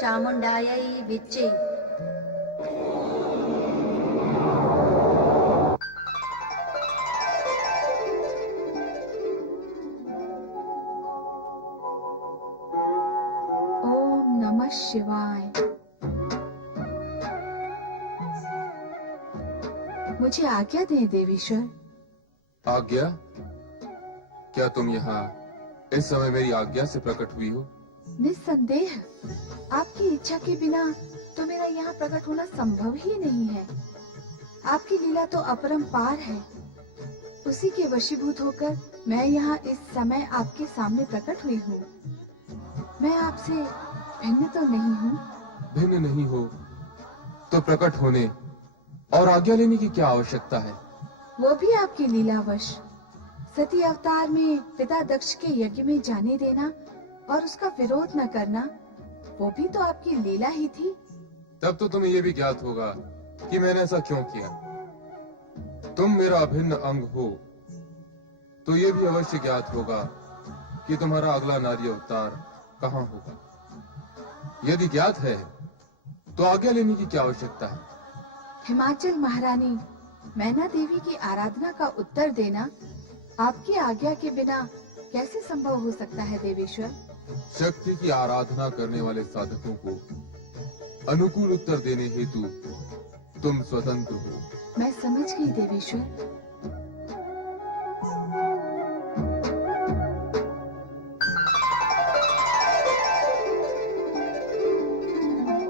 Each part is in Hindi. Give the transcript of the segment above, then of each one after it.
चामुण्डायै विच्चे। ओम नमः शिवाय। मुझे आज्ञा दें देवीश्वर। आज्ञा? क्या तुम यहाँ इस समय मेरी आज्ञा से प्रकट हुई हो? निस्संदेह आपकी इच्छा के बिना तो मेरा यहाँ प्रकट होना संभव ही नहीं है। आपकी लीला तो अपरंपार है। उसी के वशीभूत होकर मैं यहाँ इस समय आपके सामने प्रकट हुई हूँ। मैं आपसे भिन्न तो नहीं हूँ? भिन्न नहीं हो तो प्रकट होने और आज्ञा लेने की क्या आवश्यकता है? वो भी आपकी लीलावश। सती अवतार में पिता दक्ष के यज्ञ में जाने देना और उसका विरोध न करना, वो भी तो आपकी लीला ही थी। तब तो तुम्हें यह भी ज्ञात होगा कि मैंने ऐसा क्यों किया। तुम मेरा अभिन्न अंग हो तो यह भी अवश्य ज्ञात होगा कि तुम्हारा अगला नारी अवतार कहाँ होगा। यदि ज्ञात है तो आज्ञा लेने की क्या आवश्यकता है? हिमाचल महारानी मैना देवी की आराधना का उत्तर देना आपकी आज्ञा के बिना कैसे संभव हो सकता है देवेश्वर? शक्ति की आराधना करने वाले साधकों को अनुकूल उत्तर देने हेतु तुम स्वतंत्र हो। मैं समझ गई देवेश्वर।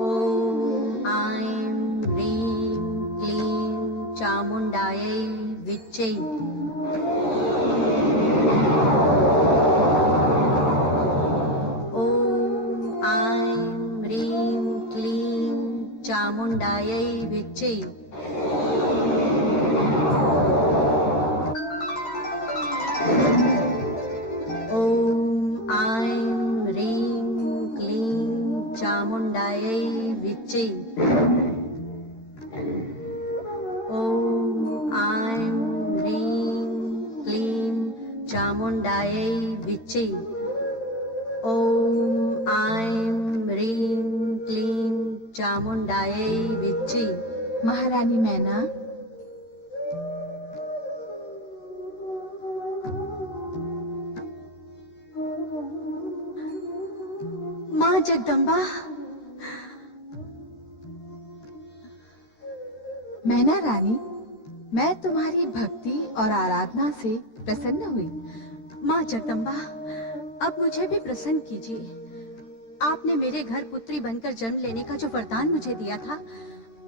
ओम ऐं ह्रीं क्लीं चामुण्डायै विच्चे। ओम ऐं ह्रीं क्लीं चामुण्डायै विच्चे। ओम ऐं ह्रीं क्लीं चामुण्डायै विच्चे। ओम ऐं ह्रीं क्लीं चामुण्डायै विच्चे। ओम ऐं ह्रीं क्लीं चामुण्डायै विच्चे। महारानी मैना, माँ जगदम्बा। मैना रानी, मैं तुम्हारी भक्ति और आराधना से प्रसन्न हुई। माँ जगदम्बा, अब मुझे भी प्रसन्न कीजिए। आपने मेरे घर पुत्री बनकर जन्म लेने का जो वरदान मुझे दिया था,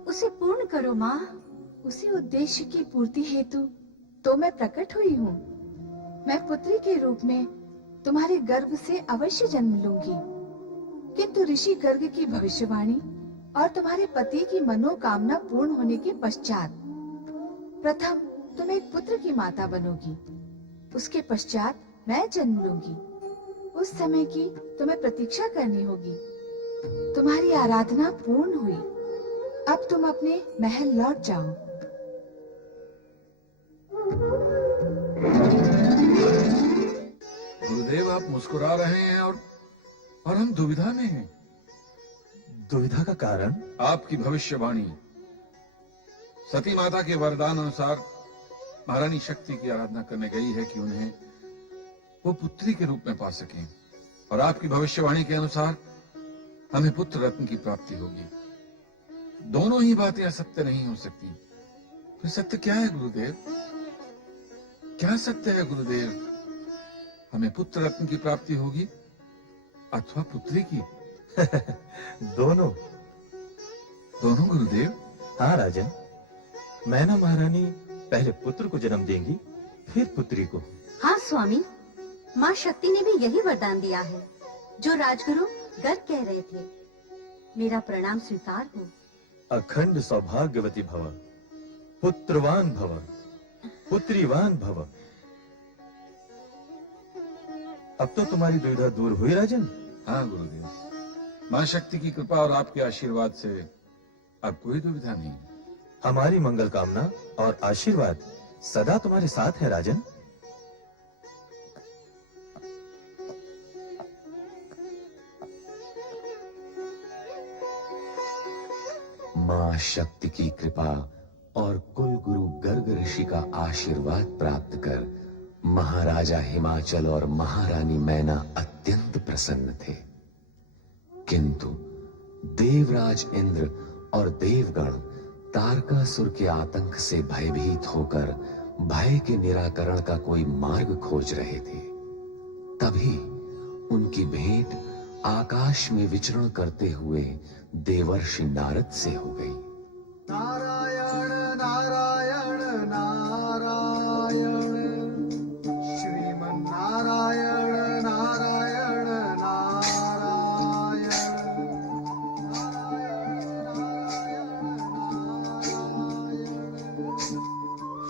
उसे पूर्ण करो माँ। उसी उद्देश्य की पूर्ति हेतु तो मैं प्रकट हुई हूँ। मैं पुत्री के रूप में तुम्हारे गर्भ से अवश्य जन्म लूंगी, किंतु ऋषि गर्ग की भविष्यवाणी और तुम्हारे पति की मनोकामना पूर्ण होने के पश्चात प्रथम तुम एक पुत्र की माता बनोगी। उसके पश्चात मैं जन्म लूंगी। उस समय की तुम्हें प्रतीक्षा करनी होगी। तुम्हारी आराधना पूर्ण हुई। अब तुम अपने महल लौट जाओ। गुरुदेव, आप मुस्कुरा रहे हैं और हम दुविधा में हैं। दुविधा का कारण? आपकी भविष्यवाणी। सती माता के वरदान अनुसार महारानी शक्ति की आराधना करने गई है कि उन्हें वो पुत्री के रूप में पा सकें, और आपकी भविष्यवाणी के अनुसार हमें पुत्र रत्न की प्राप्ति होगी। दोनों ही बातें असत्य नहीं हो सकती। फिर सत्य क्या है गुरुदेव? क्या सत्य है गुरुदेव? हमें पुत्र रत्न की प्राप्ति होगी अथवा पुत्री की? दोनों। दोनों गुरुदेव? हाँ राजन, मैना महारानी पहले पुत्र को जन्म देंगी, फिर पुत्री को। हाँ स्वामी, माँ शक्ति ने भी यही वरदान दिया है जो राजगुरु गर्ग कह रहे थे। मेरा प्रणाम स्वीकार हो। अखंड सौभाग्यवती भव, पुत्रवान भव, पुत्रीवान भव। अब तो तुम्हारी दुविधा दूर हुई राजन? हाँ गुरुदेव, माँ शक्ति की कृपा और आपके आशीर्वाद से अब कोई दुविधा नहीं। हमारी मंगल कामना और आशीर्वाद सदा तुम्हारे साथ है राजन। मां शक्ति की कृपा और कुल गुरु गर्ग ऋषि का आशीर्वाद प्राप्त कर महाराजा हिमाचल और महारानी मैना अत्यंत प्रसन्न थे। किंतु देवराज इंद्र और देवगण तारकासुर के आतंक से भयभीत होकर भय के निराकरण का कोई मार्ग खोज रहे थे। तभी उनकी भेंट आकाश में विचरण करते हुए देवर्षि नारद से हो गई। नारायण नारायण नारायण श्रीमन नारायण नारायण नारायण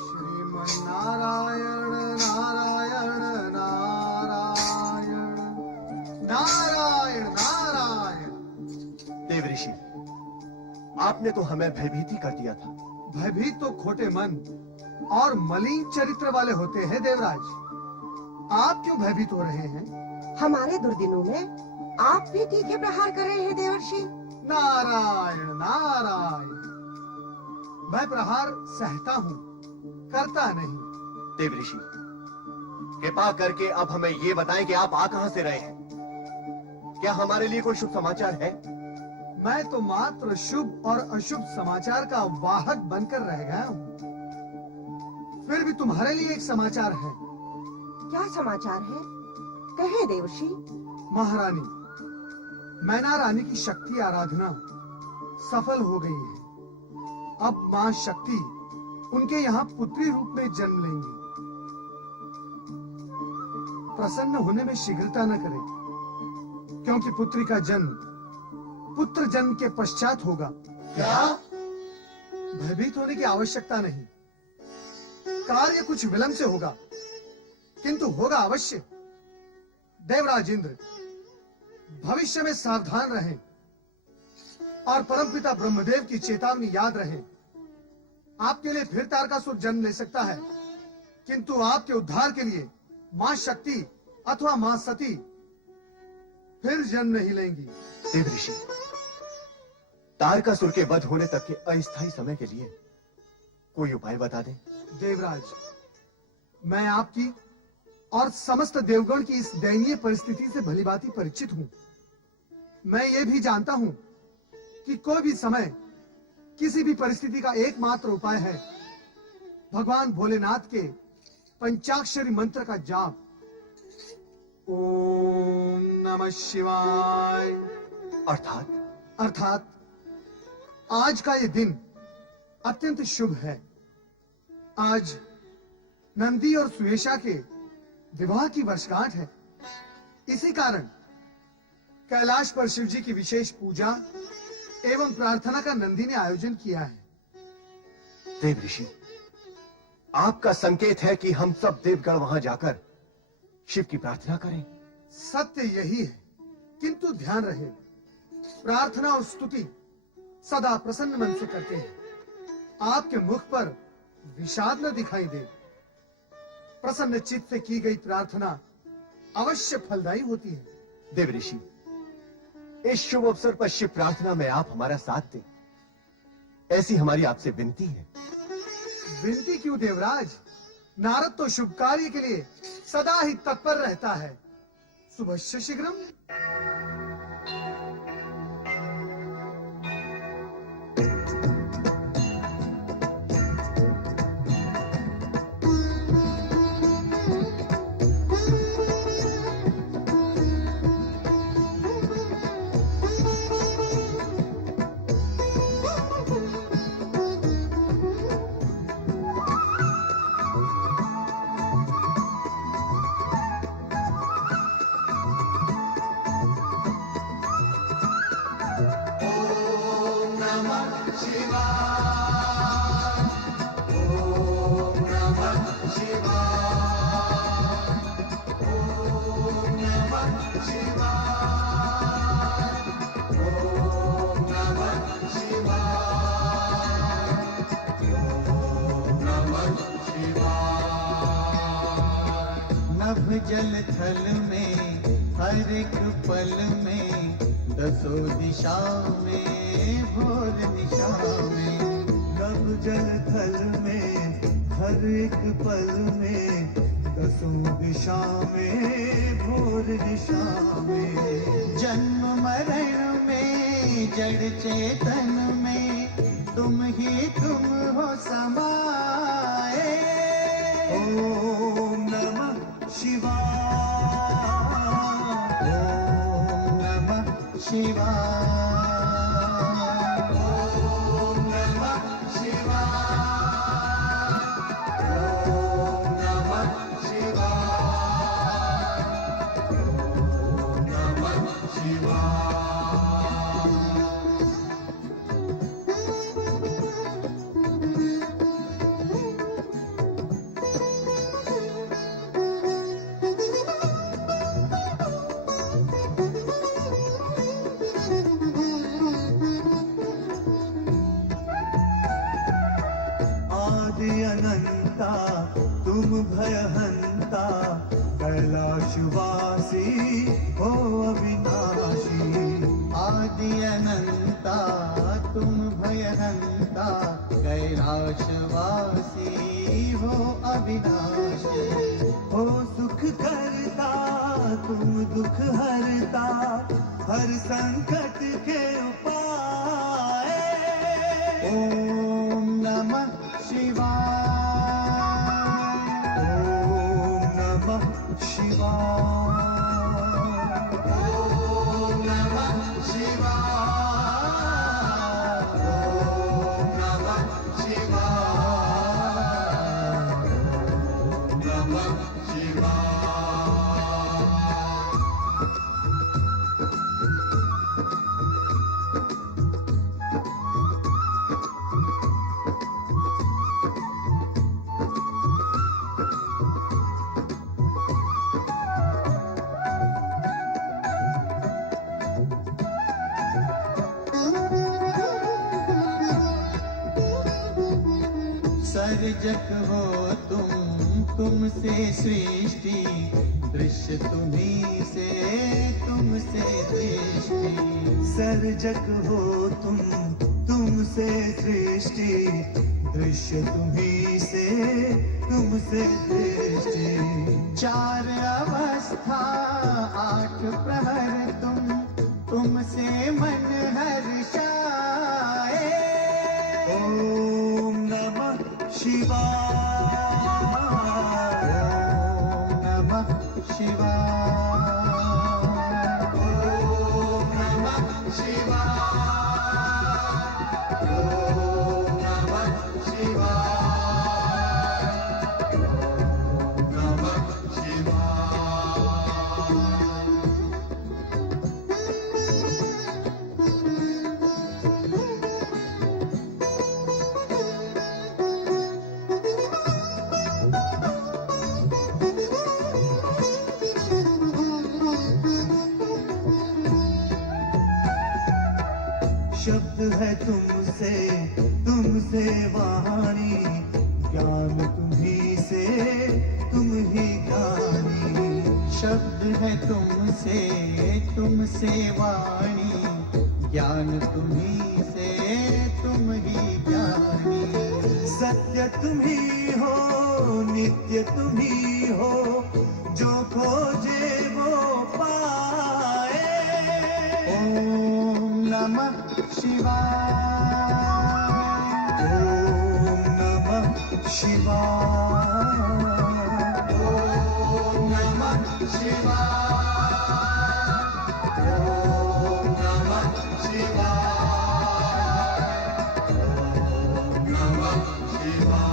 श्रीमन नारायण नारायण नारायण नारायण नारायण। देव ऋषि, आपने तो हमें भयभीति कर दिया था। भयभीत तो खोटे मन और मलिन चरित्र वाले होते हैं देवराज। आप क्यों भयभीत हो रहे हैं? हमारे दुर्दिनों में आप भी तीखे प्रहार कर रहे हैं देवर्षि। नारायण नारायण। मैं प्रहार सहता हूँ, करता नहीं। देव ऋषि, कृपा करके अब हमें ये बताएं कि आप आ कहां से रहे हैं। क्या हमारे लिए कोई शुभ समाचार है? मैं तो मात्र शुभ और अशुभ समाचार का वाहक बनकर रह गया हूँ। फिर भी तुम्हारे लिए एक समाचार है। क्या समाचार है? कहे देवर्षि। महारानी, मैना रानी की शक्ति आराधना सफल हो गई है। अब मां शक्ति उनके यहाँ पुत्री रूप में जन्म लेंगी। प्रसन्न होने में शीघ्रता न करें, क्योंकि पुत्री का जन्म पुत्र जन्म के पश्चात होगा। क्या? भयभीत होने की आवश्यकता नहीं। कार्य कुछ विलंब से होगा, किंतु होगा अवश्य। देवराज इंद्र, भविष्य में सावधान रहें और परमपिता ब्रह्मदेव की चेतावनी याद रहे। आपके लिए फिर तारकासुर जन्म ले सकता है, किंतु आपके उद्धार के लिए मां शक्ति अथवा मां सती फिर जन्म नहीं लेंगी। देव ऋषि, तारकासुर के वध होने तक के अस्थायी समय के लिए कोई उपाय बता दें। देवराज, मैं आपकी और समस्त देवगण की इस दयनीय परिस्थिति से भलीभांति परिचित हूं। मैं ये भी जानता हूं कि कोई भी समय किसी भी परिस्थिति का एकमात्र उपाय है भगवान भोलेनाथ के पंचाक्षरी मंत्र का जाप। ओम नमः शिवाय। अर्थात आज का ये दिन अत्यंत शुभ है। आज नंदी और सुयेशा के विवाह की वर्षगांठ है। इसी कारण कैलाश पर शिव जी की विशेष पूजा एवं प्रार्थना का नंदी ने आयोजन किया है। देव ऋषि, आपका संकेत है कि हम सब देवगण वहां जाकर शिव की प्रार्थना करें। सत्य यही है, किंतु ध्यान रहे, प्रार्थना और स्तुति सदा प्रसन्न मन से करते हैं। आपके मुख पर विषाद न दिखाई दे। प्रसन्न चित्त से की गई प्रार्थना अवश्य फलदायी होती है। देव ऋषि, इस शुभ अवसर पर शिव प्रार्थना में आप हमारा साथ दें, ऐसी हमारी आपसे विनती है। विनती क्यों देवराज? नारद तो शुभ कार्य के लिए सदा ही तत्पर रहता है। शुभस्य शीघ्रम। नभ जल थल में हर एक पल में दसों दिशा में भोर निशा में, नभ जल थल में हर एक पल में, दसों दिशा में भोर दिशा में, जन्म मरण में जड़ चेतन में तुम ही तुम हो समाए। ओम नमः शिवाय, ओम नमः शिवाय, ओम नमः शिवाय, ओम नमः शिवाय, ओम नमः शिवाय। आदि अनंता तुम भयहंता, कैलाशवासी हो अविनाशी। आदि अनंता तुम भयहंता, कैलाशवासी हो अविनाशी। हो सुख करता तुम दुख हरता, हर संकट के उपाय। ओम नमः शिवाय, ओम नमः शिवाय, ओम नमः शिवाय, ओम नमः शिवाय, ओम नमः शिवाय। सर्जक हो तुमसे सृष्टि, दृश्य तुम्ही से तुमसे दृष्टि। सर्जक हो तुमसे सृष्टि, दृश्य तुम्ही से तुमसे दृष्टि। चार अवस्था आठ प्रहर तुमसे मन हर्षाए। ओम नमः शिवाय, ओम नमः शिवाय, ओम नमः शिवाय, ओम नमः शिवाय, ओम नमः शिवाय। शब्द है तुमसे वाणी, ज्ञान तुम्ही से तुम ही ज्ञानी। शब्द है तुमसे वाणी, ज्ञान तुम्ही से तुम ही ज्ञानी। सत्य तुम्ही हो नित्य तुम्ही हो, जो खोजे वो पाए। ओम नमः शिवाय, ओम नमः शिवाय, ओम नमः शिवाय, ओम नमः शिवाय, ओम नमः शिवाय।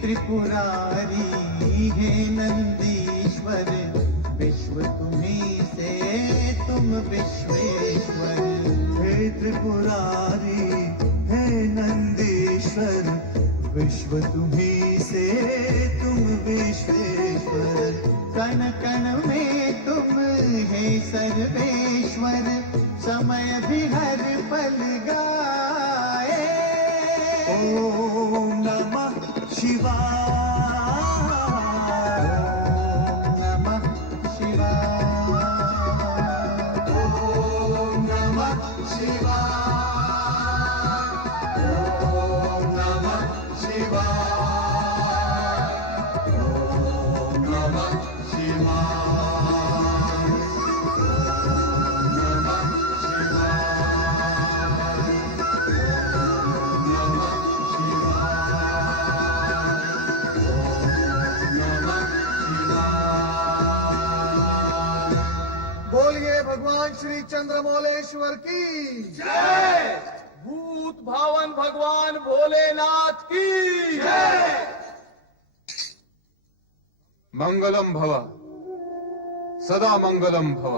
त्रिपुरारी हे नंदीश्वर, विश्व तुम्ही से तुम विश्वेश्वर। हे त्रिपुरारी हे नंदीश्वर, विश्व तुम्ही से तुम विश्वेश्वर, कण कण में तुम है सर्वेश्वर, समय भी हर पल गाए। ओम नमः शिवाय, ओम नमः शिवाय, ओम नमः शिवाय, ओम नमः शिवाय, ओम नमः शिवाय, ओम नमः बोलिए भगवान श्री चंद्रमौलेश्वर की जय। भूत भावन भगवान भोलेनाथ की जय। मंगलम भव, सदा मंगलम भव।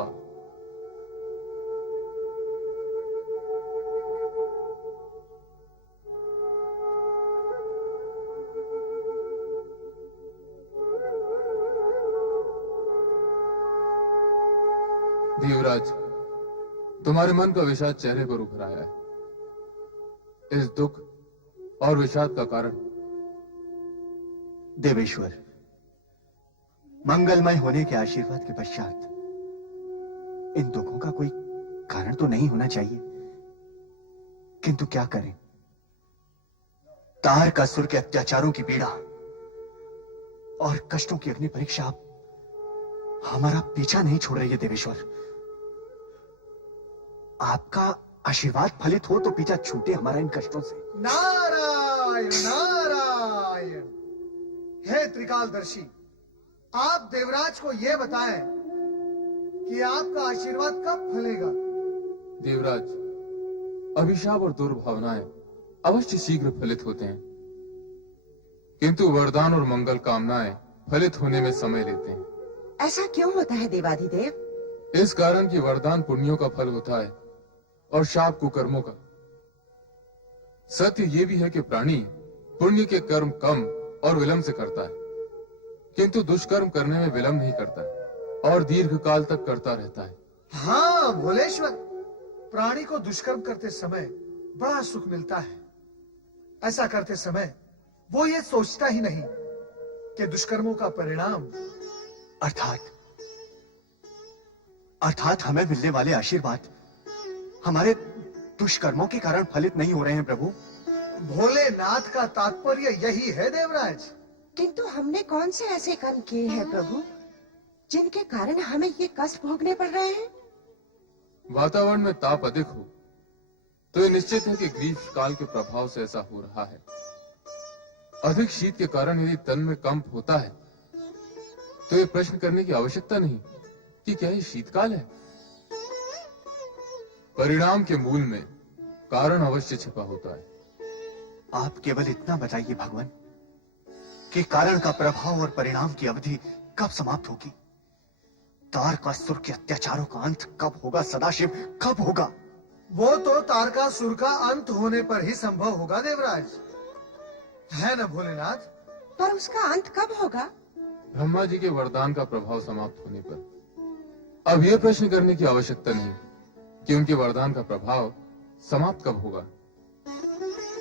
देवराज, तुम्हारे मन का विषाद चेहरे पर उभर आया है। इस दुख और विषाद का कारण? देवेश्वर, मंगलमय होने के आशीर्वाद के पश्चात इन दुखों का कोई कारण तो नहीं होना चाहिए, किंतु क्या करें? तारकासुर के अत्याचारों की पीड़ा और कष्टों की अग्नि परीक्षा अब हमारा पीछा नहीं छोड़ रही है। देवेश्वर, आपका आशीर्वाद फलित हो तो पीछा छूटे हमारा इन कष्टों से। नारायण नारायण। हे त्रिकालदर्शी, आप देवराज को यह बताएं कि आपका आशीर्वाद कब फलेगा। देवराज, अभिशाप और दुर्भावनाएं अवश्य शीघ्र फलित होते हैं, किंतु वरदान और मंगल कामनाएं फलित होने में समय लेते हैं। ऐसा क्यों होता है देवाधिदेव? इस कारण कि वरदान पुण्यों का फल होता है और शाप कुकर्मों का। सत्य ये भी है कि प्राणी पुण्य के कर्म कम और विलंब से करता है, किंतु दुष्कर्म करने में विलंब नहीं करता और दीर्घ काल तक करता रहता है। हाँ भोलेश्वर, प्राणी को दुष्कर्म करते समय बड़ा सुख मिलता है। ऐसा करते समय वो ये सोचता ही नहीं कि दुष्कर्मों का परिणाम अर्थात हमें मिलने वाले आशीर्वाद हमारे दुष्कर्मों के कारण फलित नहीं हो रहे हैं। प्रभु, भोलेनाथ का तात्पर्य यही है देवराज। किंतु हमने कौन से ऐसे कर्म किए हैं प्रभु जिनके कारण हमें ये कष्ट भोगने पड़ रहे हैं? वातावरण में ताप अधिक हो तो ये निश्चित है कि ग्रीष्म काल के प्रभाव से ऐसा हो रहा है। अधिक शीत के कारण यदि तन में कंप होता है तो ये प्रश्न करने की आवश्यकता नहीं कि क्या ये शीतकाल है। परिणाम के मूल में कारण अवश्य छिपा होता है। आप केवल इतना बताइए भगवान कि कारण का प्रभाव और परिणाम की अवधि कब समाप्त होगी? तारकासुर के अत्याचारों का अंत कब होगा? सदाशिव, कब होगा? वो तो तारकासुर का अंत होने पर ही संभव होगा देवराज, है न भोलेनाथ? पर उसका अंत कब होगा? ब्रह्मा जी के वरदान का प्रभाव समाप्त होने पर। अब यह प्रश्न करने की आवश्यकता नहीं कि उनके वरदान का प्रभाव समाप्त कब होगा।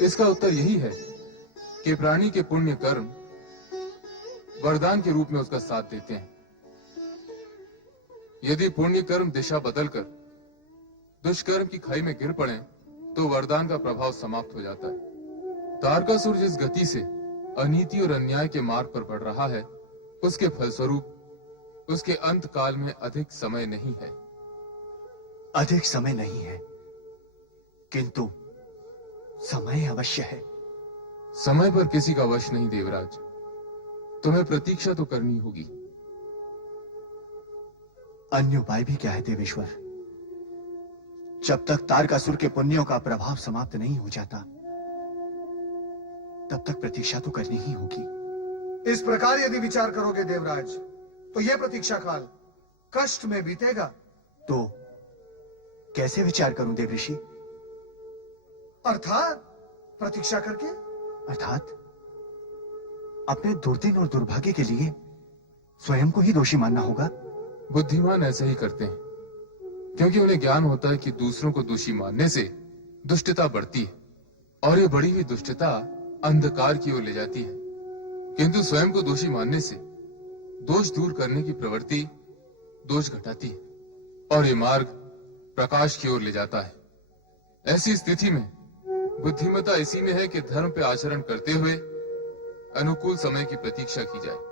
इसका उत्तर यही है कि प्राणी के पुण्य कर्म वरदान के रूप में उसका साथ देते हैं। यदि पुण्य कर्म दिशा बदलकर दुष्कर्म की खाई में गिर पड़े तो वरदान का प्रभाव समाप्त हो जाता है। तारकासुर जिस गति से अनीति और अन्याय के मार्ग पर बढ़ रहा है, उसके फलस्वरूप उसके अंत काल में अधिक समय नहीं है। अधिक समय नहीं है, किंतु समय अवश्य है। समय पर किसी का वश नहीं देवराज, तुम्हें प्रतीक्षा तो करनी होगी। अन्य उपाय भी क्या है देवेश्वर? जब तक तारकासुर के पुण्यों का प्रभाव समाप्त नहीं हो जाता तब तक प्रतीक्षा तो करनी ही होगी। इस प्रकार यदि विचार करोगे देवराज तो यह प्रतीक्षा काल कष्ट में बीतेगा। तो कैसे विचार करूं देवऋषि? अर्थात प्रतीक्षा करके। अर्थात अपने दुर्दिन और दुर्भाग्य के लिए स्वयं को ही दोषी मानना होगा। बुद्धिमान ऐसा ही करते हैं, क्योंकि उन्हें ज्ञान होता है कि दूसरों को दोषी मानने से दुष्टता बढ़ती है और ये बढ़ी हुई दुष्टता अंधकार की ओर ले जाती है, किंतु स्वयं को दोषी मानने से दोष दूर करने की प्रवृत्ति दोष घटाती है और ये मार्ग प्रकाश की ओर ले जाता है। ऐसी स्थिति में बुद्धिमत्ता इसी में है कि धर्म पे आचरण करते हुए अनुकूल समय की प्रतीक्षा की जाए।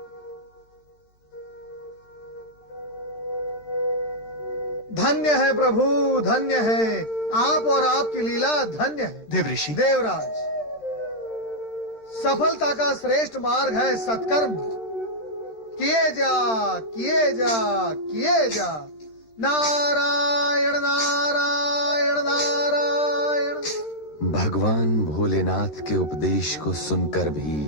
धन्य है प्रभु, धन्य है आप और आपकी लीला धन्य है। देव ऋषि, देवराज, सफलता का श्रेष्ठ मार्ग है सत्कर्म। किए जा, किए जा, किए जा। नारायण नारायण नारायण। भगवान भोलेनाथ के उपदेश को सुनकर भी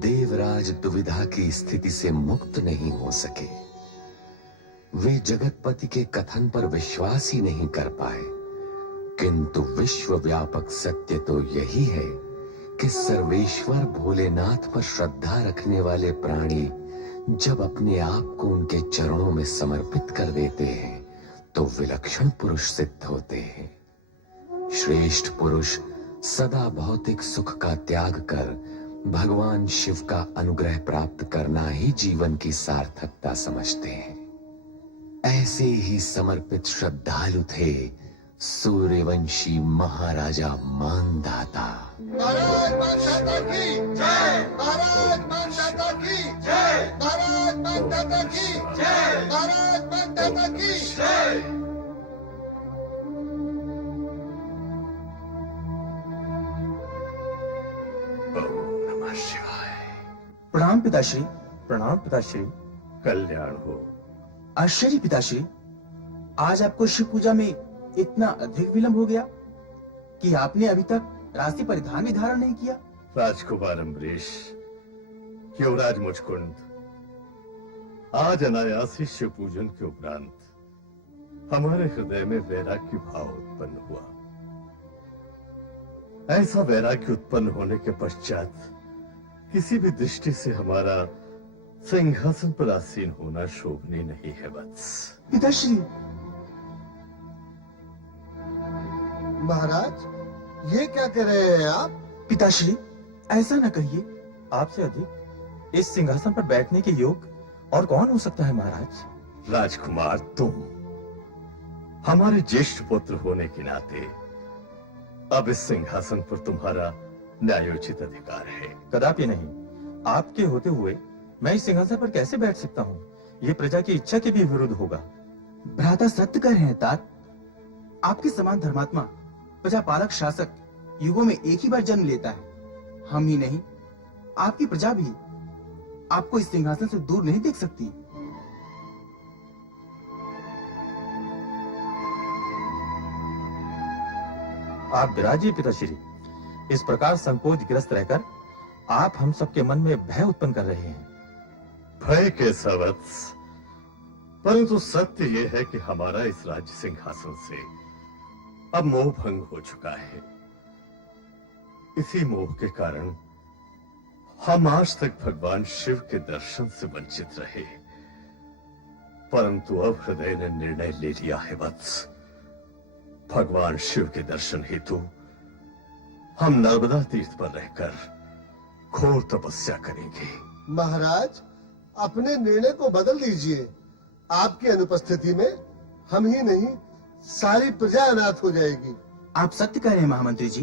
देवराज दुविधा की स्थिति से मुक्त नहीं हो सके। वे जगतपति के कथन पर विश्वास ही नहीं कर पाए, किंतु विश्व व्यापक सत्य तो यही है कि सर्वेश्वर भोलेनाथ पर श्रद्धा रखने वाले प्राणी जब अपने आप को उनके चरणों में समर्पित कर देते हैं तो विलक्षण पुरुष सिद्ध होते हैं। श्रेष्ठ पुरुष सदा भौतिक सुख का त्याग कर भगवान शिव का अनुग्रह प्राप्त करना ही जीवन की सार्थकता समझते हैं। ऐसे ही समर्पित श्रद्धालु थे सूर्यवंशी महाराजा मानधाता। महाराज मानधाता की जय, महाराज मानधाता की जय, महाराज मानधाता की जय, महाराज मानधाता की जय। ओम नमः शिवाय। प्रणाम पिताश्री। प्रणाम पिताश्री। कल्याण हो। आश्चर्य पिताश्री, आज आपको शिव पूजा में इतना अधिक विलंब हो गया कि आपने अभी तक राशि परिधान भी धारण नहीं किया। राजकुमार अम्बरीश, युवराज मुचकुंद, आज अनायास ही शिव पूजन के उपरांत हमारे हृदय में वैराग्य भाव उत्पन्न हुआ। ऐसा वैराग्य उत्पन्न होने के पश्चात किसी भी दृष्टि से हमारा सिंहासन पर आसीन होना शोभनीय नहीं है वत्स। पिताश्री, महाराज, ये क्या कर रहे हैं आप? पिताश्री ऐसा न कहिए। आपसे अधिक इस सिंहासन पर बैठने के योग और कौन हो सकता है महाराज। राजकुमार, तुम हमारे ज्येष्ठ पुत्र होने के नाते अब इस सिंहासन पर तुम्हारा न्यायोचित अधिकार है। कदापि नहीं। आपके होते हुए मैं इस सिंहासन पर कैसे बैठ सकता हूँ? ये प्रजा की इच्छा के भी विरुद्ध होगा। भ्राता सत्य कह रहे हैं तात। आपके समान धर्मात्मा प्रजा पालक शासक युगों में एक ही बार जन्म लेता है। हम ही नहीं, आपकी प्रजा भी आपको इस सिंहासन से दूर नहीं देख सकती। आप विराजिए पिताश्री। इस प्रकार संकोच ग्रस्त रहकर आप हम सबके मन में भय उत्पन्न कर रहे हैं। भय कैसा वत्स, परंतु सत्य यह है कि हमारा इस राज्य सिंहासन से अब मोह भंग हो चुका है। इसी मोह के कारण हम आज तक भगवान शिव के दर्शन से वंचित रहे, परंतु अब हृदय ने निर्णय ले लिया है वत्स। भगवान शिव के दर्शन हेतु हम नर्मदा तीर्थ पर रहकर घोर तपस्या करेंगे। महाराज, अपने निर्णय को बदल दीजिए। आपकी अनुपस्थिति में हम ही नहीं, सारी प्रजा अनाथ हो जाएगी। आप सत्य कह रहे हैं महामंत्री जी।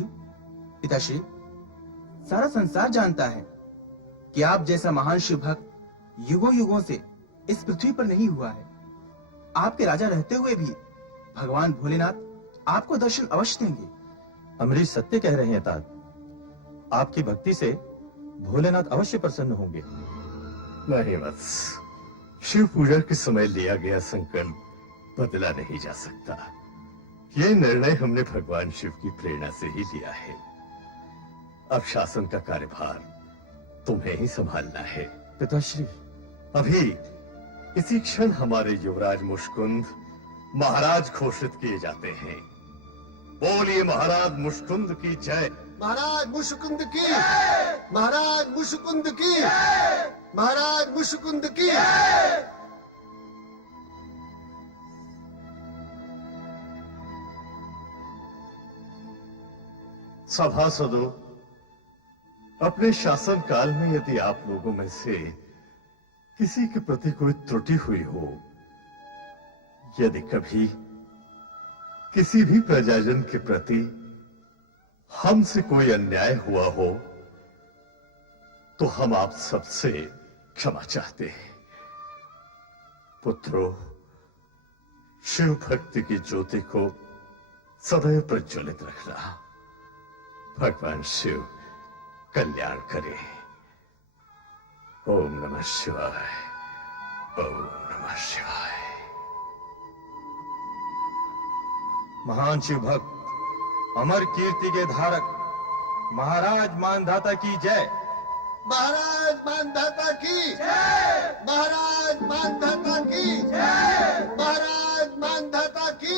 पिताश्री, सारा संसार जानता है कि आप जैसा महान शिव भक्त युगों युगों से इस पृथ्वी पर नहीं हुआ है। आपके राजा रहते हुए भी भगवान भोलेनाथ आपको दर्शन अवश्य देंगे। अमरीश सत्य कह रहे हैं तात। आपकी भक्ति से भोलेनाथ अवश्य प्रसन्न होंगे। नहीं वत्स, शिव पूजा के समय लिया गया संकल्प बदला नहीं जा सकता। ये निर्णय हमने भगवान शिव की प्रेरणा से ही लिया है। अब शासन का कार्यभार तुम्हें ही संभालना है। पिताश्री, अभी इसी क्षण हमारे युवराज मुशकुंद महाराज घोषित किए जाते हैं। बोलिए महाराज मुष्कुंद की जय। महाराज मुशकुंद की, महाराज मुशकुंद की, महाराज मुशकुंद की। सभासदों, अपने शासन काल में यदि आप लोगों में से किसी के प्रति कोई त्रुटि हुई हो, यदि कभी किसी भी प्रजाजन के प्रति हमसे कोई अन्याय हुआ हो, तो हम आप सबसे क्षमा चाहते हैं। पुत्रों, शिव भक्ति की ज्योति को सदैव प्रज्वलित रखना। भगवान शिव कल्याण करे। ओम नमः शिवाय, ओम नमः शिवाय। महान शिव भक्त, अमर कीर्ति के धारक महाराज मानधाता की जय। महाराज मानधाता की, महाराज मानधाता की, महाराज मानधाता की।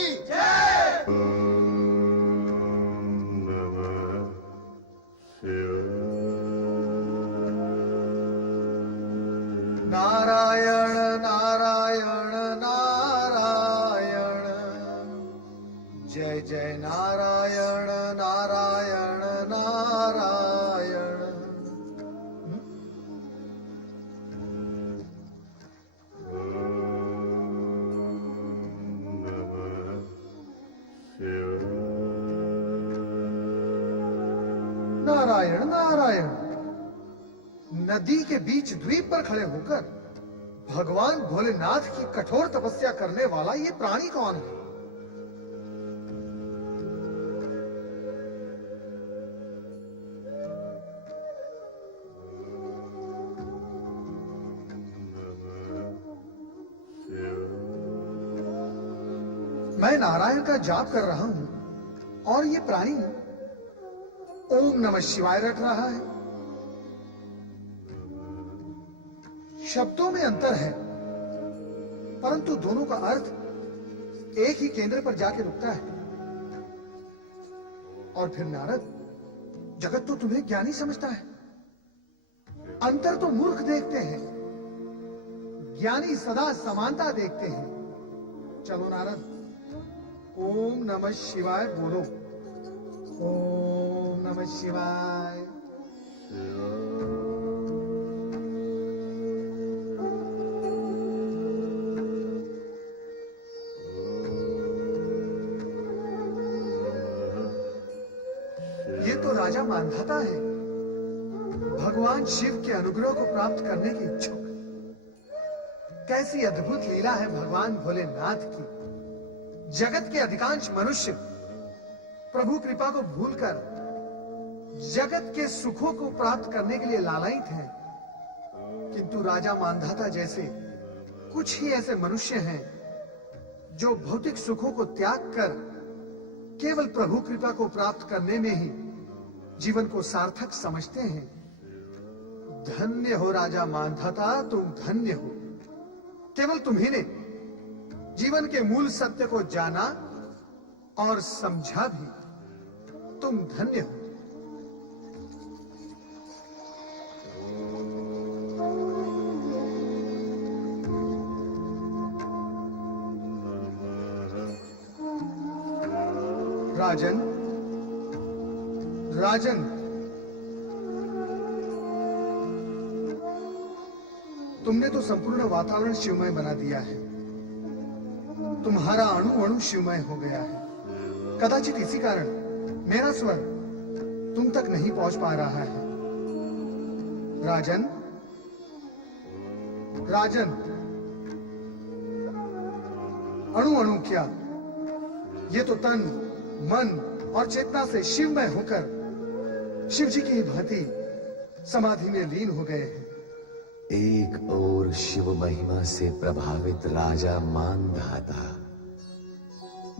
नारायण नारायण नारायण, जय जय नारायण नारायण नारायण। नारायण नारायण। नदी के बीच द्वीप पर खड़े होकर भगवान भोलेनाथ की कठोर तपस्या करने वाला ये प्राणी कौन है? मैं नारायण का जाप कर रहा हूं और ये प्राणी ओम नमः शिवाय रट रहा है। शब्दों में अंतर है, परंतु दोनों का अर्थ एक ही केंद्र पर जाके रुकता है। और फिर नारद, जगत तो तुम्हें ज्ञानी समझता है, अंतर तो मूर्ख देखते हैं, ज्ञानी सदा समानता देखते हैं। चलो नारद, ओम नमः शिवाय बोलो। ओम नमः शिवाय। ये तो राजा मानधाता है, भगवान शिव के अनुग्रह को प्राप्त करने की इच्छुक। कैसी अद्भुत लीला है भगवान भोलेनाथ की। जगत के अधिकांश मनुष्य प्रभु कृपा को भूलकर जगत के सुखों को प्राप्त करने के लिए लालायित हैं, किंतु राजा मानधाता जैसे कुछ ही ऐसे मनुष्य हैं जो भौतिक सुखों को त्याग कर केवल प्रभु कृपा को प्राप्त करने में ही जीवन को सार्थक समझते हैं। धन्य हो राजा मानधाता, तुम धन्य हो। केवल तुम्ही ने जीवन के मूल सत्य को जाना और समझा भी। तुम धन्य हो। राजन, राजन, तुमने तो संपूर्ण वातावरण शिवमय बना दिया है। तुम्हारा अणु अणु शिवमय हो गया है। कदाचित इसी कारण मेरा स्वर तुम तक नहीं पहुंच पा रहा है। राजन, राजन, अणु अणु क्या, ये तो तन, मन और चेतना से शिवमय होकर शिव जी की भांति समाधि में लीन हो गए हैं। एक और शिव महिमा से प्रभावित राजा मानधाता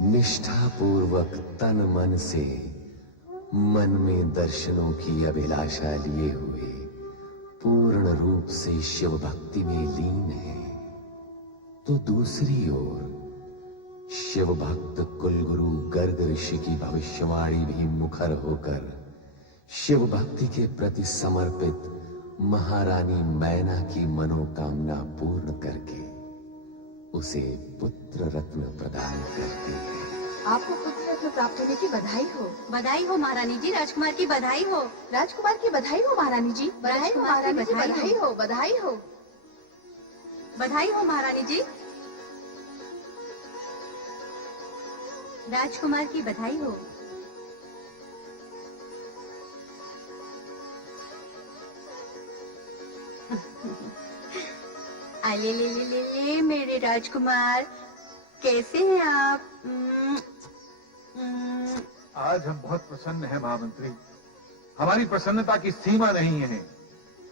निष्ठा पूर्वक तन मन से मन में दर्शनों की अभिलाषा लिए हुए पूर्ण रूप से शिव भक्ति में लीन है, तो दूसरी ओर शिव भक्त कुलगुरु गर्ग ऋषि की भविष्यवाणी भी मुखर होकर शिव भक्ति के प्रति समर्पित महारानी मैना की मनोकामना पूर्ण करके उसे पुत्र रत्न प्रदान करती है। आपको पुत्र रत्न प्राप्त होने की बधाई हो। बधाई हो महारानी जी, राजकुमार की बधाई हो। राजकुमार की बधाई हो महारानी जी। बधाई हो राजकुमार की महारानी जी। बधाई बधाई हो, बधाई हो। बधाई हो महारानी जी, राजकुमार की बधाई हो। अले ले ले ले ले मेरे राजकुमार, कैसे हैं आप? आज हम बहुत प्रसन्न हैं महामंत्री। हमारी प्रसन्नता की सीमा नहीं है।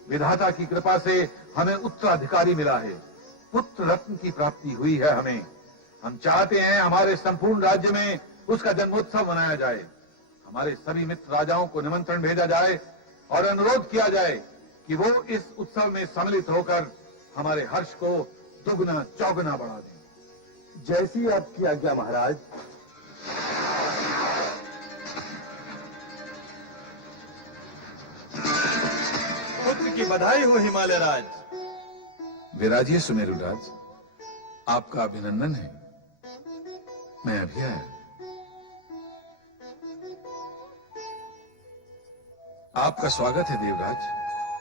विधाता की कृपा से हमें उत्तराधिकारी मिला है, पुत्र रत्न की प्राप्ति हुई है हमें। हम चाहते हैं हमारे संपूर्ण राज्य में उसका जन्मोत्सव मनाया जाए। हमारे सभी मित्र राजाओं को निमंत्रण भेजा जाए और अनुरोध किया जाए कि वो इस उत्सव में सम्मिलित होकर हमारे हर्ष को दुगना चौगुना बढ़ा दें। जैसी आपकी आज्ञा महाराज। पुत्र की बधाई हो हिमालय राज। विराजिए सुमेरु राज, आपका अभिनंदन है। मैं अभी आया। आपका स्वागत है देवराज।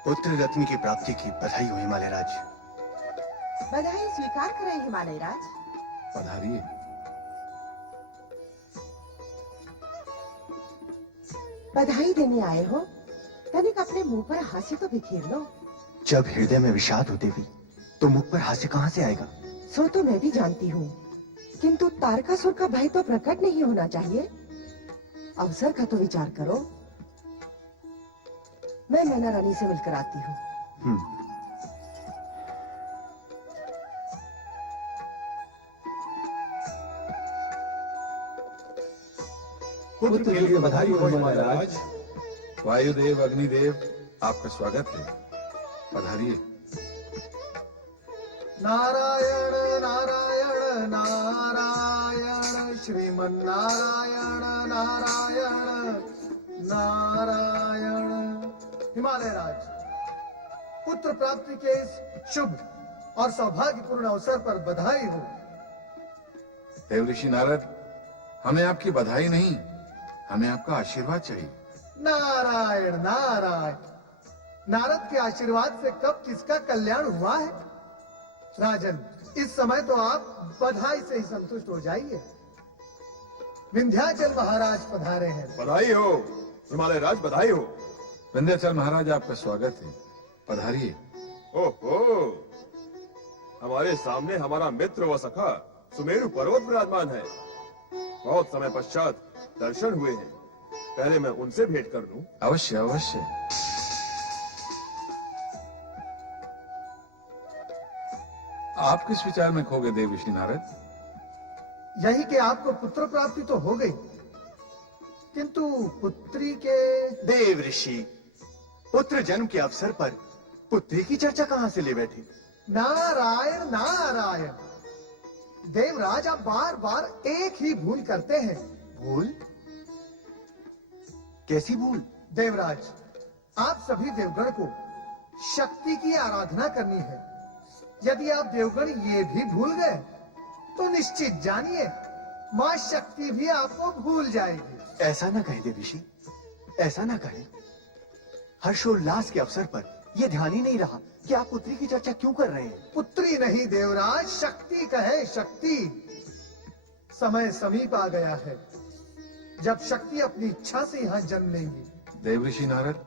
पुत्र रत्न की प्राप्ति की बधाई हो हिमालय राज। बधाई स्वीकार करें हिमालय राज। पधारिए। बधाई देने आए हो, तनिक अपने मुंह पर हास्य तो बिखेर लो। जब हृदय में विषाद हो देवी, तो मुख पर हास्य कहाँ से आएगा? सो तो मैं भी जानती हूँ, किंतु तारकासुर का भय तो प्रकट नहीं होना चाहिए। अवसर का तो विचार करो। मैं मैना रानी से मिलकर आती हूँ। पुत्र के लिए बधाई हो हिमालय राज। वायुदेव अग्निदेव, आपका स्वागत है। पधारिए। नारायण नारायण नारायण श्रीमन्नारायण नारायण नारायण। हिमालय राज, पुत्र प्राप्ति के इस शुभ और सौभाग्यपूर्ण अवसर पर बधाई हो। देव ऋषि नारद, हमें आपकी बधाई नहीं, हमें आपका आशीर्वाद चाहिए। नारायण नारायण, नारद के आशीर्वाद से कब किसका कल्याण हुआ है? राजन, इस समय तो आप बधाई से ही संतुष्ट हो जाइए। विंध्याचल महाराज पधारे हैं। बधाई हो हिमालय राज, बधाई हो। विंध्याचल महाराज, आपका स्वागत है। पधारिए। ओहो, हमारे सामने हमारा मित्र व सखा सुमेरु पर्वत विराजमान है। बहुत समय पश्चात दर्शन हुए हैं, पहले मैं उनसे भेंट कर लूं। अवश्य अवश्य। आप किस विचार में खो गए देव ऋषि नारद? यही कि आपको पुत्र प्राप्ति तो हो गई, किंतु पुत्री के देव ऋषि, पुत्र जन्म के अवसर पर पुत्री की चर्चा कहाँ से ले बैठे? नारायण नारायण, देवराज आप बार बार एक ही भूल करते हैं। भूल? कैसी भूल? देवराज, आप सभी देवगण को शक्ति की आराधना करनी है। यदि आप देवगण ये भी भूल गए तो निश्चित जानिए माँ शक्ति भी आपको भूल जाएगी। ऐसा ना कहे देव ऋषि, ऐसा ना कहे। हर्षोल्लास के अवसर पर यह ध्यान ही नहीं रहा कि आप पुत्री की चर्चा क्यों कर रहे हैं। पुत्री नहीं देवराज, शक्ति कहे शक्ति। समय समीप आ गया है जब शक्ति अपनी इच्छा से यहाँ जन्म लेंगी। देव ऋषि नारद,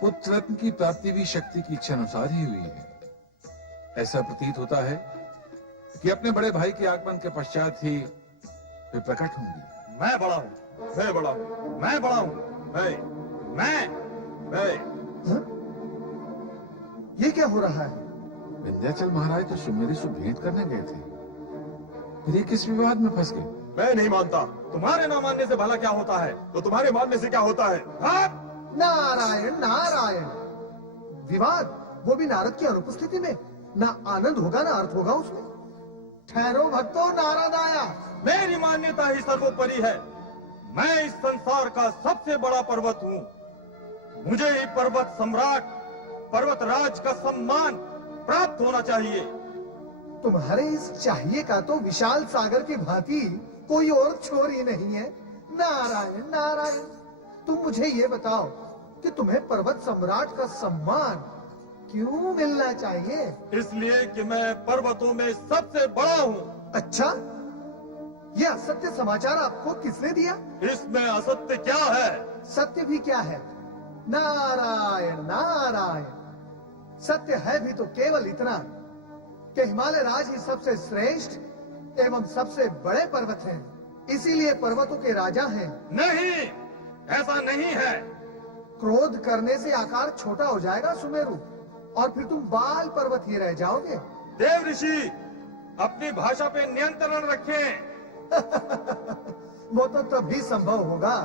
पुत्र रत्न की प्राप्ति भी शक्ति की इच्छा अनुसार ही हुई है। ऐसा प्रतीत होता है कि अपने बड़े भाई के आगमन के पश्चात ही वे प्रकट होंगी। मैं बड़ा हूँ, मैं बड़ा हूँ, मैं बड़ा हूँ, मैं। हाँ? ये क्या हो रहा है? विंध्याचल महाराज तो सुमेरु से भेंट करने गए थे, फिर ये किस विवाद में फंस गए? मैं नहीं मानता। तुम्हारे ना मानने से भला क्या होता है, तो तुम्हारे मानने से क्या होता है? हाँ? नारायण नारायण, विवाद, वो भी नारद की अनुपस्थिति में। ना आनंद होगा ना अर्थ होगा उसमें। ठहरो भक्तों, नारद आया। मेरी मान्यता ही सर्वोपरि है। मैं इस संसार का सबसे बड़ा पर्वत हूँ। मुझे ही पर्वत सम्राट, पर्वत राज का सम्मान प्राप्त होना चाहिए। तुम्हारे इस चाहिए का तो विशाल सागर की भांति कोई और छोर ही नहीं है। नारायण नारायण, तुम मुझे ये बताओ कि तुम्हें पर्वत सम्राट का सम्मान क्यों मिलना चाहिए? इसलिए कि मैं पर्वतों में सबसे बड़ा हूँ। अच्छा, यह असत्य समाचार आपको किसने दिया? इसमें असत्य क्या है? सत्य भी क्या है? नारायण नारायण, सत्य है भी तो केवल इतना कि हिमालय राज ही सबसे श्रेष्ठ एवं सबसे बड़े पर्वत हैं, इसीलिए पर्वतों के राजा हैं। नहीं, ऐसा नहीं है। क्रोध करने से आकार छोटा हो जाएगा सुमेरु, और फिर तुम बाल पर्वत ही रह जाओगे। देव ऋषि, अपनी भाषा पे नियंत्रण रखें। वो तो तभी संभव होगा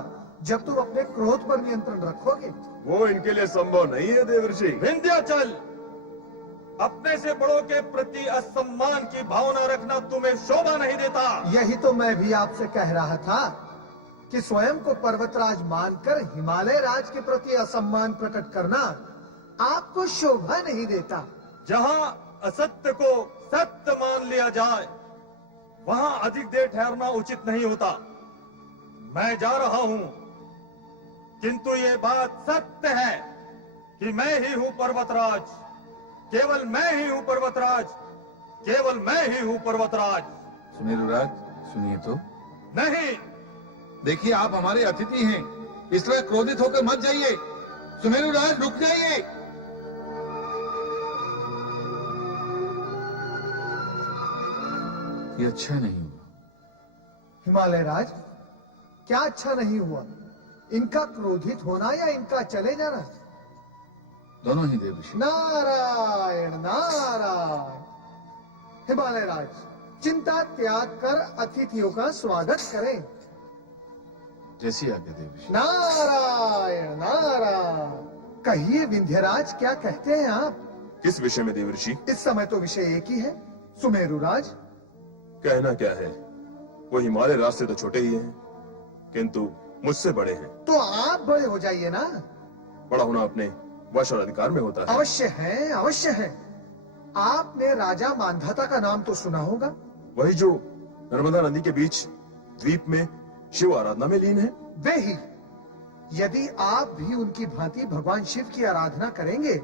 जब तुम अपने क्रोध पर नियंत्रण रखोगे। वो इनके लिए संभव नहीं है देवर्षि। विंध्याचल, अपने से बड़ों के प्रति असम्मान की भावना रखना तुम्हें शोभा नहीं देता। यही तो मैं भी आपसे कह रहा था कि स्वयं को पर्वतराज मानकर हिमालय राज के प्रति असम्मान प्रकट करना आपको शोभा नहीं देता। जहाँ असत्य को सत्य मान लिया जाए, वहाँ अधिक देर ठहरना उचित नहीं होता। मैं जा रहा हूँ, किंतु ये बात सत्य है कि मैं ही हूँ पर्वतराज। केवल मैं ही हूँ पर्वतराज, केवल मैं ही हूँ पर्वतराज। सुमेरुराज, सुनिए तो। नहीं, देखिए, आप हमारे अतिथि हैं, इसलिए क्रोधित होकर मत जाइए। सुमेरुराज, रुक जाइए। ये अच्छा नहीं हुआ। हिमालय राज, क्या अच्छा नहीं हुआ? इनका क्रोधित होना या इनका चले जाना? दोनों ही देव ऋषि। नारायण नारायण। हिमालय राज, चिंता त्याग कर अतिथियों का स्वागत करें। जैसी आज्ञा देव ऋषि। नारायण नारायण। कहिए विंध्यराज, क्या कहते हैं आप? किस विषय में देवर्षि? इस समय तो विषय एक ही है, सुमेरुराज। कहना क्या है, वो हिमालय राज से तो छोटे ही हैं, किंतु मुझसे बड़े हैं। तो आप बड़े हो जाइए ना। बड़ा होना अपने वश और अधिकार में होता है। अवश्य है, अवश्य है। आपने राजा मानधाता का नाम तो सुना होगा। वही जो नर्मदा नदी के बीच द्वीप में शिव आराधना में लीन है। वे ही। यदि आप भी उनकी भांति भगवान शिव की आराधना करेंगे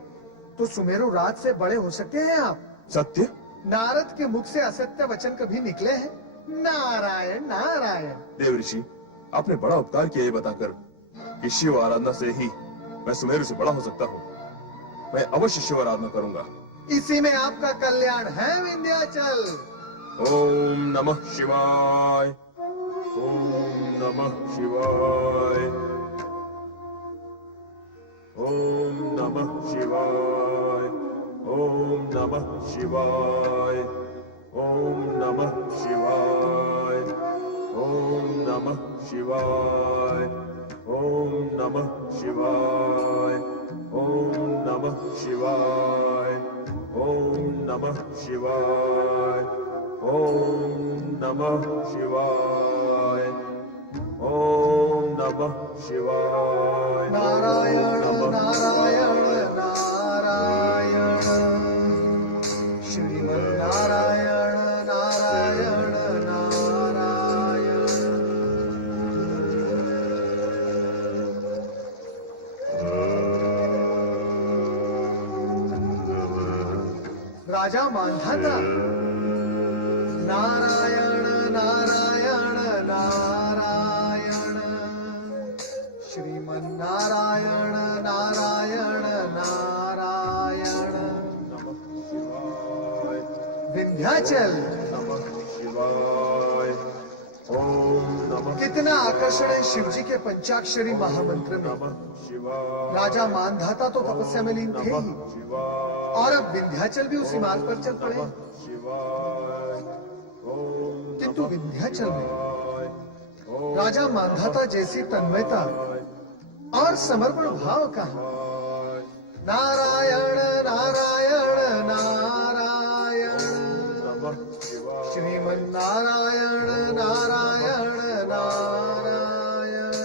तो सुमेरु राज से बड़े हो सकते हैं आप। सत्य? नारद के मुख से असत्य वचन कभी निकले हैं? नारायण नारायण। देव ऋषि, आपने बड़ा उपकार किया ये बताकर कि शिव आराधना से ही मैं सुमेरु से बड़ा हो सकता हूँ। मैं अवश्य शिव आराधना करूंगा। इसी में आपका कल्याण है विंध्याचल। ओम नमः शिवाय, ओम नमः शिवाय, ओम नमः शिवाय, ओम नमः शिवाय, ओम नमः शिवाय, ओम नमः शिवाय, ओम नमः शिवाय, ओम नमः शिवाय, ओम नमः शिवाय, ओम नमः शिवाय, ओम नमः शिवाय। नारायण नमः नारायण नारायण, श्रीमन्नारायण नारायण नारायण। राजा मानधाता, नारायण नारायण नारायण, श्रीमन्नारायण नारायण नारायण। विंध्याचल, नमः शिवाय, ओम नमः कितना आकर्षण है शिव जी के पंचाक्षरी महामंत्र में। नमः शिवाय, राजा मानधाता तो तपस्या में लीन थे ही, नमः शिवाय, और अब विंध्याचल भी उसी मार्ग पर चल पड़े। नमः शिवाय, ओम किंतु नमः विंध्याचल में शिवाय, ओम राजा मानधाता जैसी तन्मयता और समर्पण भाव कहाँ? नारायण नारायण नारायण, नमः शिवाय, श्री नारायण नारायण नारायण।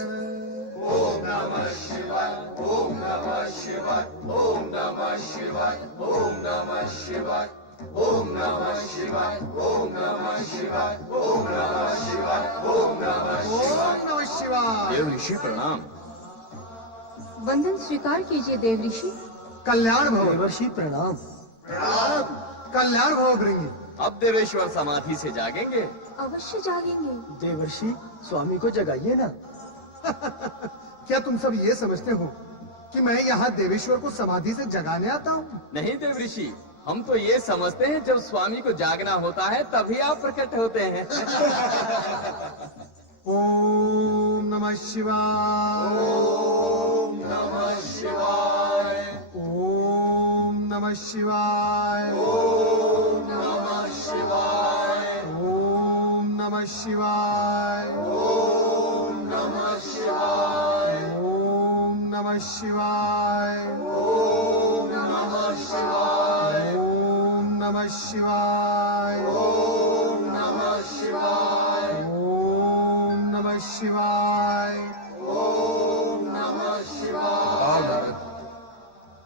ओम नमः शिवाय, ओम नमः शिवाय, ओम नमः शिवाय, ओम नमः शिवाय, ओम नमः शिवाय, ओम नमः शिवाय, ओम नमः शिवाय, ओम नमः शिवाय। ओम नमः शिवाय। देव ऋषि प्रणाम। वंदन स्वीकार कीजिए देव ऋषि। कल्याण भव। देवर्षि प्रणाम। कल्याण भव भृंगी। अब देवेश्वर समाधि से जागेंगे। अवश्य जागेंगे। देवर्षि स्वामी को जगाइए ना। क्या तुम सब ये समझते हो कि मैं यहाँ देवेश्वर को समाधि से जगाने आता हूँ? नहीं देव ऋषि, हम तो ये समझते हैं जब स्वामी को जागना होता है तभी आप प्रकट होते हैं। ओम नमः शिवाय। ओम नमः शिवाय, ओम नमः शिवाय। ओम नमः शिवाय, ओम नमः शिवाय। ओम नमः शिवाय, ओम नमः शिवाय। ओम नमः शिवाय, ओम नमः शिवाय। ओम नमः शिवाय, ओम नमः शिवाय। ओम नमः शिवाय। आओ नारद,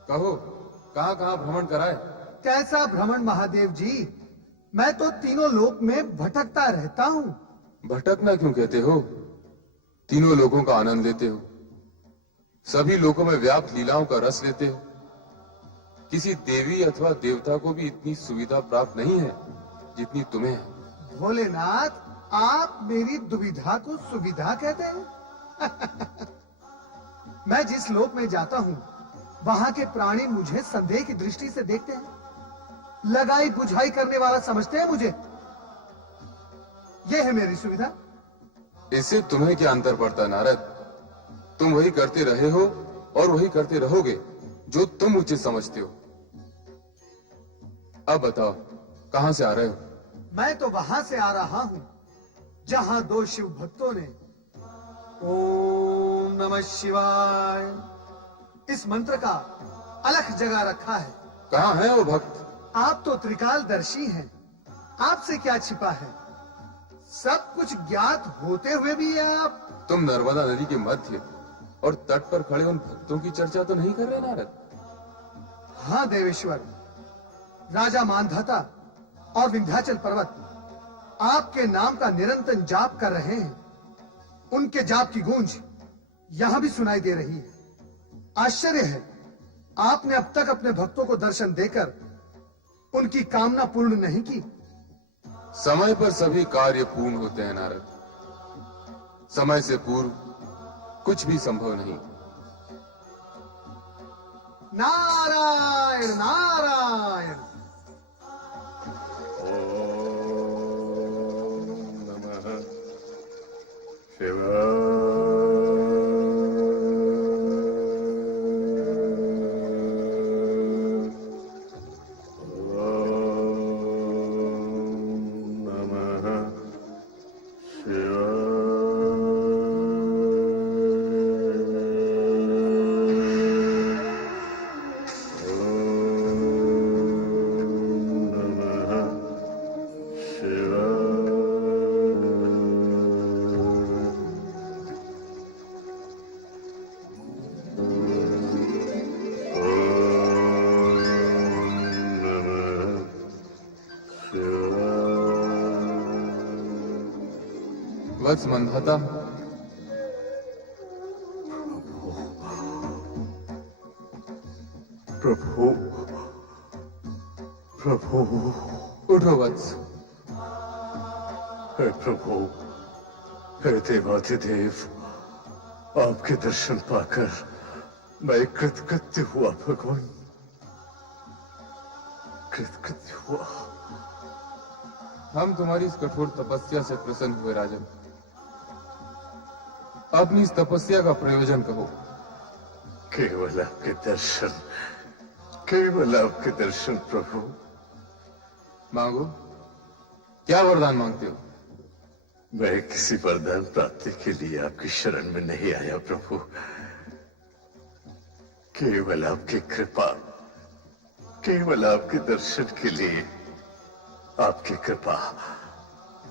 कहो कहाँ कहाँ भ्रमण कराए? कैसा भ्रमण महादेव जी, मैं तो तीनों लोक में भटकता रहता हूँ। भटकना क्यों कहते हो? तीनों लोगों का आनंद लेते हो, सभी लोगों में व्याप्त लीलाओं का रस लेते हो। किसी देवी अथवा देवता को भी इतनी सुविधा प्राप्त नहीं है जितनी तुम्हें है। भोलेनाथ, आप मेरी दुविधा को सुविधा कहते हैं? मैं जिस लोक में जाता हूँ वहां के प्राणी मुझे संदेह की दृष्टि से देखते हैं, लगाई बुझाई करने वाला समझते हैं मुझे। यह है मेरी सुविधा। इससे तुम्हें क्या अंतर पड़ता नारद? तुम वही करते रहे हो और वही करते रहोगे जो तुम उचित समझते हो। अब बताओ कहां से आ रहे हो? मैं तो वहां से आ रहा हूं जहां दो शिव भक्तों ने ओम नमः शिवाय इस मंत्र का अलख जगा रखा है। कहां है वो भक्त? आप तो त्रिकालदर्शी हैं, आपसे क्या छिपा है? सब कुछ ज्ञात होते हुए भी आप। तुम नर्मदा नदी के मध्य और तट पर खड़े उन भक्तों की चर्चा तो नहीं कर रहे नारद? हाँ देवेश्वर, राजा मानधाता और विंध्याचल पर्वत आपके नाम का निरंतर जाप कर रहे हैं। उनके जाप की गूंज यहां भी सुनाई दे रही है। आश्चर्य है, आपने अब तक अपने भक्तों को दर्शन देकर उनकी कामना पूर्ण नहीं की। समय पर सभी कार्य पूर्ण होते हैं नारद। समय से पूर्व कुछ भी संभव नहीं। नारायण नारायण। ओम नमः शिवाय। वत्स मंधाता, प्रभु प्रभु। उठो वत्स। हे प्रभु, हे देवाधिदेव, आपके दर्शन पाकर मैं कृतकृत्य हुआ भगवान, कृतकृत्य हुआ। हम तुम्हारी इस कठोर तपस्या से प्रसन्न हुए राजन। अपनी इस तपस्या का प्रयोजन कहो। केवल आपके दर्शन, केवल आपके दर्शन प्रभु। मांगो, क्या वरदान मांगते हो? मैं किसी वरदान प्राप्ति के लिए आपकी शरण में नहीं आया प्रभु। केवल आपकी कृपा, केवल आपके दर्शन के लिए, आपकी कृपा,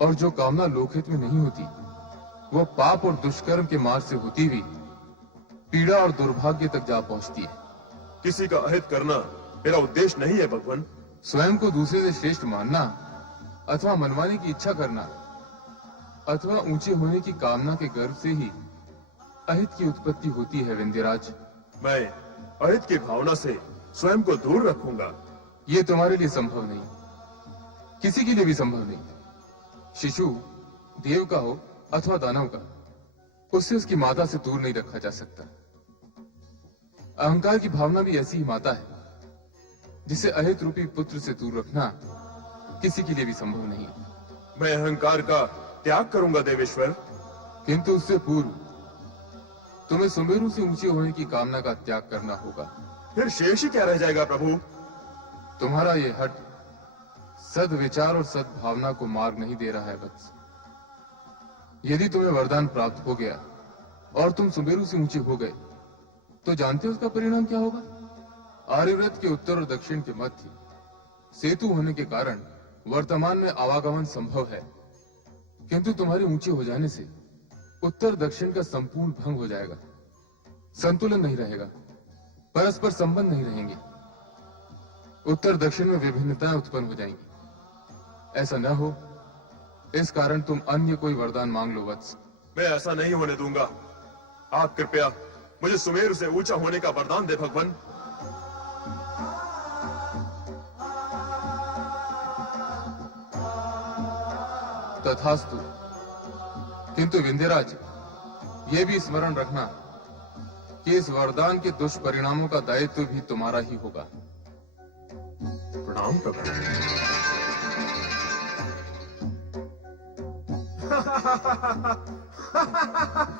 और जो कामना लोकहित में नहीं होती वो पाप और दुष्कर्म के मार्ग से होती हुई पीड़ा और दुर्भाग्य तक जा पहुंचती है। किसी का अहित करना मेरा उद्देश्य नहीं है भगवान। स्वयं को दूसरे से श्रेष्ठ मानना अथवा मनवाने की इच्छा करना अथवा ऊंचे होने की कामना के गर्व से ही अहित की उत्पत्ति होती है विंध्यराज। मैं अहित की भावना से स्वयं को दूर रखूंगा। ये तुम्हारे लिए संभव नहीं, किसी के लिए भी संभव नहीं। शिशु देव का हो अथवा दानव का, उससे उसकी माता से दूर नहीं रखा जा सकता। अहंकार की भावना भी ऐसी ही माता है जिसे अहित रूपी पुत्र से दूर रखना किसी के लिए भी संभव नहीं। मैं अहंकार का त्याग करूंगा देवेश्वर। किंतु उससे पूर्व तुम्हें सुमेरु से ऊंचे होने की कामना का त्याग करना होगा। फिर शेष ही क्या रह जाएगा प्रभु? तुम्हारा ये हट सद्विचार और सद्भावना को मार्ग नहीं दे रहा है वत्स। यदि तुम्हें वरदान प्राप्त हो गया और तुम सुमेरु से ऊंचे हो गए तो जानते हो उसका परिणाम क्या होगा? आर्यव्रत के उत्तर और दक्षिण के मध्य सेतु होने के कारण वर्तमान में आवागमन संभव है, किंतु तुम्हारे ऊंचे हो जाने से उत्तर दक्षिण का संपूर्ण भंग हो जाएगा। संतुलन नहीं रहेगा, परस्पर संबंध नहीं रहेंगे, उत्तर दक्षिण में विभिन्नताएं उत्पन्न हो जाएंगी। ऐसा न हो, इस कारण तुम अन्य कोई वरदान मांग लो वत्स। मैं ऐसा नहीं होने दूंगा। आप कृपया मुझे सुमेरु से ऊंचा होने का वरदान दे भगवान। तथास्तु। किंतु विंध्यराज, ये भी स्मरण रखना कि इस वरदान के दुष्परिणामों का दायित्व भी तुम्हारा ही होगा। प्रणाम प्रभु।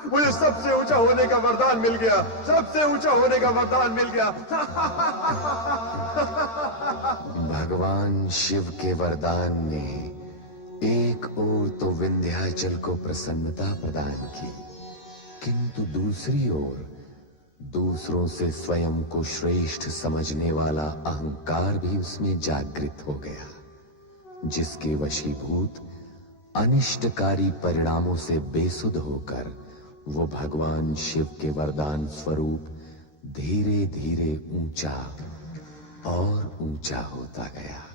मुझे सबसे ऊंचा होने का वरदान मिल गया, सबसे ऊंचा होने का वरदान मिल गया। भगवान शिव के वरदान ने एक ओर तो विंध्याचल को प्रसन्नता प्रदान की, किंतु दूसरी ओर दूसरों से स्वयं को श्रेष्ठ समझने वाला अहंकार भी उसमें जागृत हो गया, जिसके वशीभूत अनिष्टकारी परिणामों से बेसुध होकर वो भगवान शिव के वरदान स्वरूप धीरे धीरे ऊंचा और ऊंचा होता गया।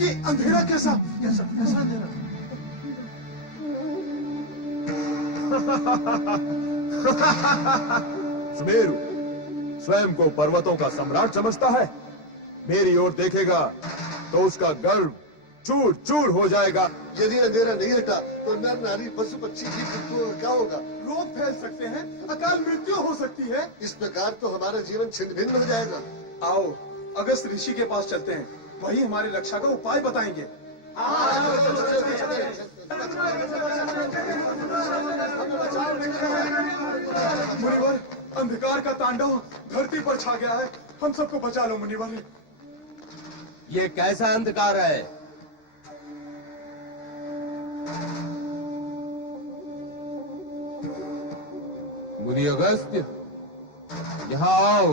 ये अंधेरा कैसा कैसा कैसा अंधेरा? सुमेरु स्वयं को पर्वतों का सम्राट समझता है। मेरी ओर देखेगा तो उसका गर्व चूर चूर हो जाएगा। यदि अंधेरा नहीं हटा तो नर नारी पशु पक्षी जीव जंतुओं का क्या होगा? रोग फैल सकते हैं, अकाल मृत्यु हो सकती है। इस प्रकार तो हमारा जीवन छिन्न भिन्न हो जाएगा। आओ अगस्त ऋषि के पास चलते हैं, वही हमारी रक्षा का उपाय बताएंगे। मुनिवर, अंधकार का तांडव धरती पर छा गया है, हम सबको बचा लो मुनिवर। ये कैसा अंधकार है? मुनि अगस्त्य, यहाँ आओ,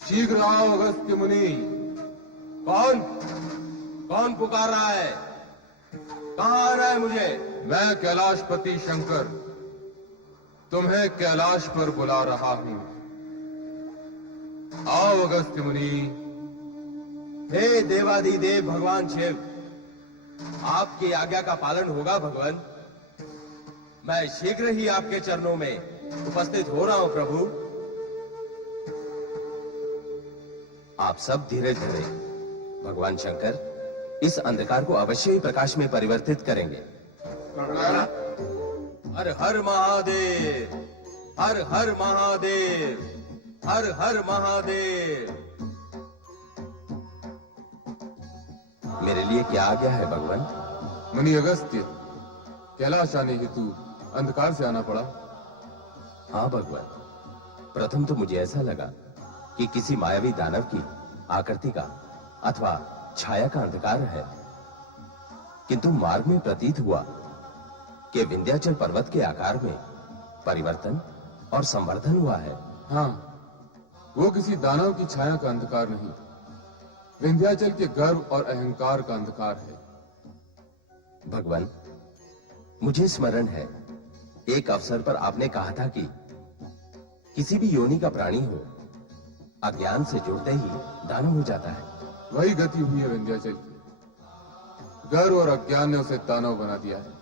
शीघ्र आओ अगस्त्य मुनि। कौन कौन पुकार रहा है? कहाँ आ रहा है मुझे? मैं कैलाशपति शंकर तुम्हें कैलाश पर बुला रहा हूँ। आओ अगस्त्य मुनि। हे देवाधिदेव भगवान शिव, आपकी आज्ञा का पालन होगा भगवान। मैं शीघ्र ही आपके चरणों में उपस्थित हो रहा हूं प्रभु। आप सब धीरे धीरे भगवान शंकर इस अंधकार को अवश्य ही प्रकाश में परिवर्तित करेंगे। हर हर महादेव, हर हर महादेव, हर हर महादेव। मेरे लिए क्या आ गया है भगवान? मुनि अगस्त्य, कैलाश आने हेतु अंधकार से आना पड़ा। हाँ भगवान, प्रथम तो मुझे ऐसा लगा कि किसी मायावी दानव की आकृति का अथवा छाया का अंधकार है, किंतु मार्ग में प्रतीत हुआ कि विंध्याचल पर्वत के आकार में परिवर्तन और संवर्धन हुआ है। हाँ, वो किसी दानव की छाया का अंधकार नहीं, विंध्याचल के गर्व और अहंकार का अंधकार है। भगवान, मुझे स्मरण है, एक अवसर पर आपने कहा था कि किसी भी योनि का प्राणी हो, अज्ञान से जुड़ते ही दानव हो जाता है। वही गति हुई है विंध्याचल की। गर्व और अज्ञान ने उसे दानव बना दिया है।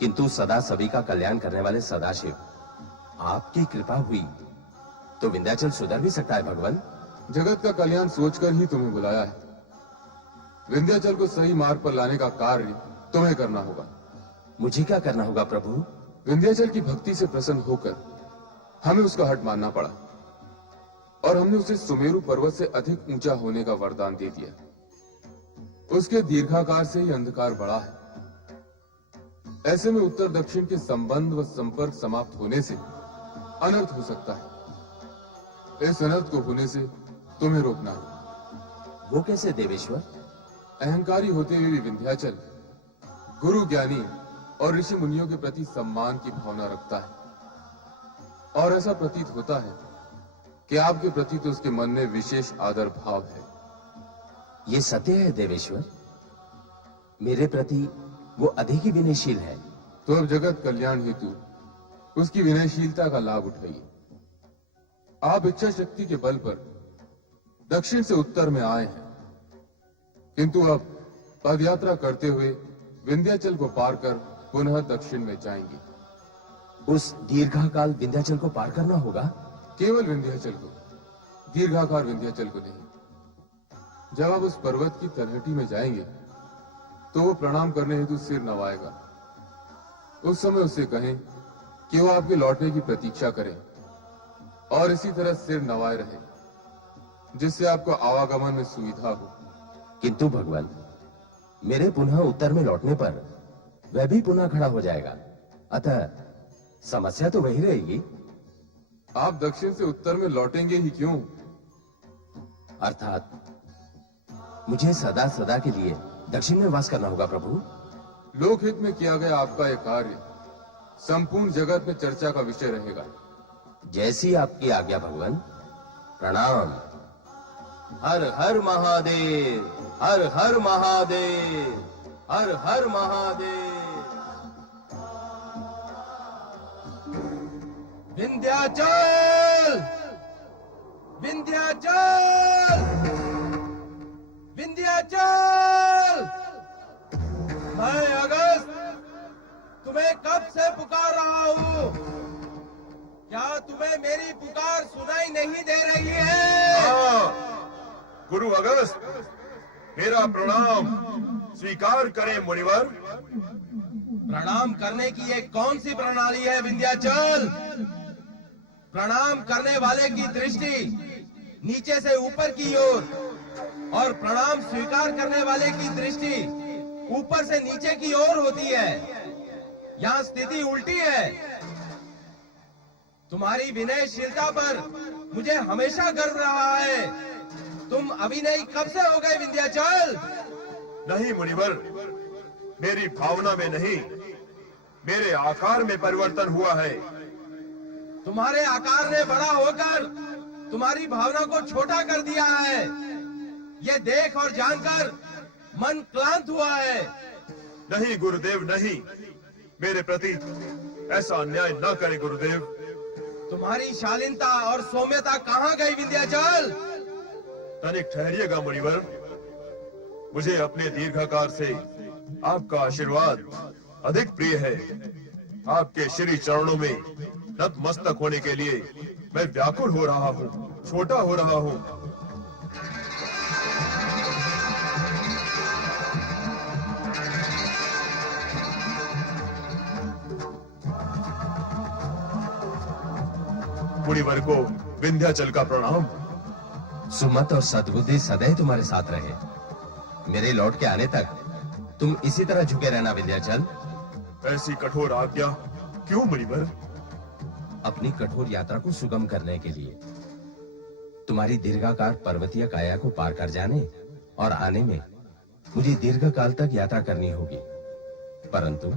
किंतु सदा सभी का कल्याण करने वाले सदाशिव, आपकी कृपा हुई तो विंध्याचल सुधर भी सकता है भगवान। जगत का कल्याण सोचकर ही तुम्हें बुलाया है। विंध्याचल को सही मार्ग पर लाने का कार्य तुम्हें करना होगा। मुझे क्या करना होगा प्रभु? विंध्याचल की भक्ति से प्रसन्न होकर हमें उसका हट मानना पड़ा और हमने उसे सुमेरु पर्वत से अधिक ऊंचा होने का वरदान दे दिया। उसके दीर्घाकार से ही अंधकार बढ़ा है। ऐसे में उत्तर दक्षिण के संबंध व संपर्क समाप्त होने से अनर्थ हो सकता है। इस अनर्थ को होने से तुम्हें रोकना होगा। वो कैसे देवेश्वर? अहंकारी होते हुए भी विंध्याचल गुरु, ज्ञानी और ऋषि मुनियों के प्रति सम्मान की भावना रखता है और ऐसा प्रतीत होता है कि आपके प्रति तो उसके मन में विशेष आदर भाव है। ये सत्य है देवेश्वर। मेरे प्रति वो अधिक ही विनयशील है। तो अब जगत कल्याण हेतु उसकी विनयशीलता का लाभ उठाइए। आप इच्छा शक्ति के बल पर दक्षिण से उत्तर में आए हैं, किंतु अब पदयात्रा करते हुए विंध्याचल को पार कर पुनः दक्षिण में जाएंगे। उस दीर्घकाल विंध्याचल को पार करना होगा? केवल विंध्याचल को, दीर्घाकार विंध्याचल को नहीं। जब आप उस पर्वत की तलहटी में जाएंगे तो वो प्रणाम करने हेतु सिर नवाएगा। उस समय उससे कहें कि वो आपके लौटने की प्रतीक्षा करें और इसी तरह सिर नवाए रहे, जिससे आपको आवागमन में सुविधा हो। किंतु भगवान, मेरे पुनः उत्तर में लौटने पर वह भी पुनः खड़ा हो जाएगा, अतः समस्या तो वही रहेगी। आप दक्षिण से उत्तर में लौटेंगे ही क्यों? अर्थात मुझे सदा सदा के लिए दक्षिण में वास करना होगा प्रभु। लोकहित में किया गया आपका यह कार्य संपूर्ण जगत में चर्चा का विषय रहेगा। जैसी आपकी आज्ञा भगवान। प्रणाम। हर हर महादेव, हर हर महादेव, हर हर महादेव। विंध्याचल, विंध्याचल, विंध्याचल। मैं अगस्त तुम्हें कब से पुकार रहा हूँ, क्या तुम्हें मेरी पुकार सुनाई नहीं दे रही है? गुरु अगस्त, मेरा प्रणाम स्वीकार करें मुनिवर। प्रणाम करने की ये कौन सी प्रणाली है विंध्याचल? प्रणाम करने वाले की दृष्टि नीचे से ऊपर की ओर और प्रणाम स्वीकार करने वाले की दृष्टि ऊपर से नीचे की ओर होती है। यहाँ स्थिति उल्टी है। तुम्हारी विनयशीलता पर मुझे हमेशा गर्व रहा है। तुम अभिनयी कब से हो गए विंध्याचल? नहीं मुनिवर, मेरी भावना में नहीं, मेरे आकार में परिवर्तन हुआ है। तुम्हारे आकार ने बड़ा होकर तुम्हारी भावना को छोटा कर दिया है। ये देख और जानकर मन क्लांत हुआ है। नहीं गुरुदेव नहीं, मेरे प्रति ऐसा अन्याय न करे गुरुदेव। तुम्हारी शालीनता और सौम्यता कहाँ गई विंध्याचल? तनिक ठहरिएगा मुनिवर, मुझे अपने दीर्घाकार से आपका आशीर्वाद अधिक प्रिय है। आपके श्री चरणों में नतमस्तक होने के लिए मैं व्याकुल हो रहा हूँ, छोटा हो रहा हूँ। मुनिवर को विंध्याचल का प्रणाम। सुमत और सद्बुद्धि सदैव तुम्हारे साथ रहे। मेरे लौट के आने तक तुम इसी तरह झुके रहना विंध्याचल। ऐसी कठोर आज्ञा क्यों मुनिवर? अपनी कठोर यात्रा को सुगम करने के लिए तुम्हारी दीर्घाकार पर्वतीय काया को पार कर जाने और आने में मुझे दीर्घ काल तक यात्रा करनी होगी, परंतु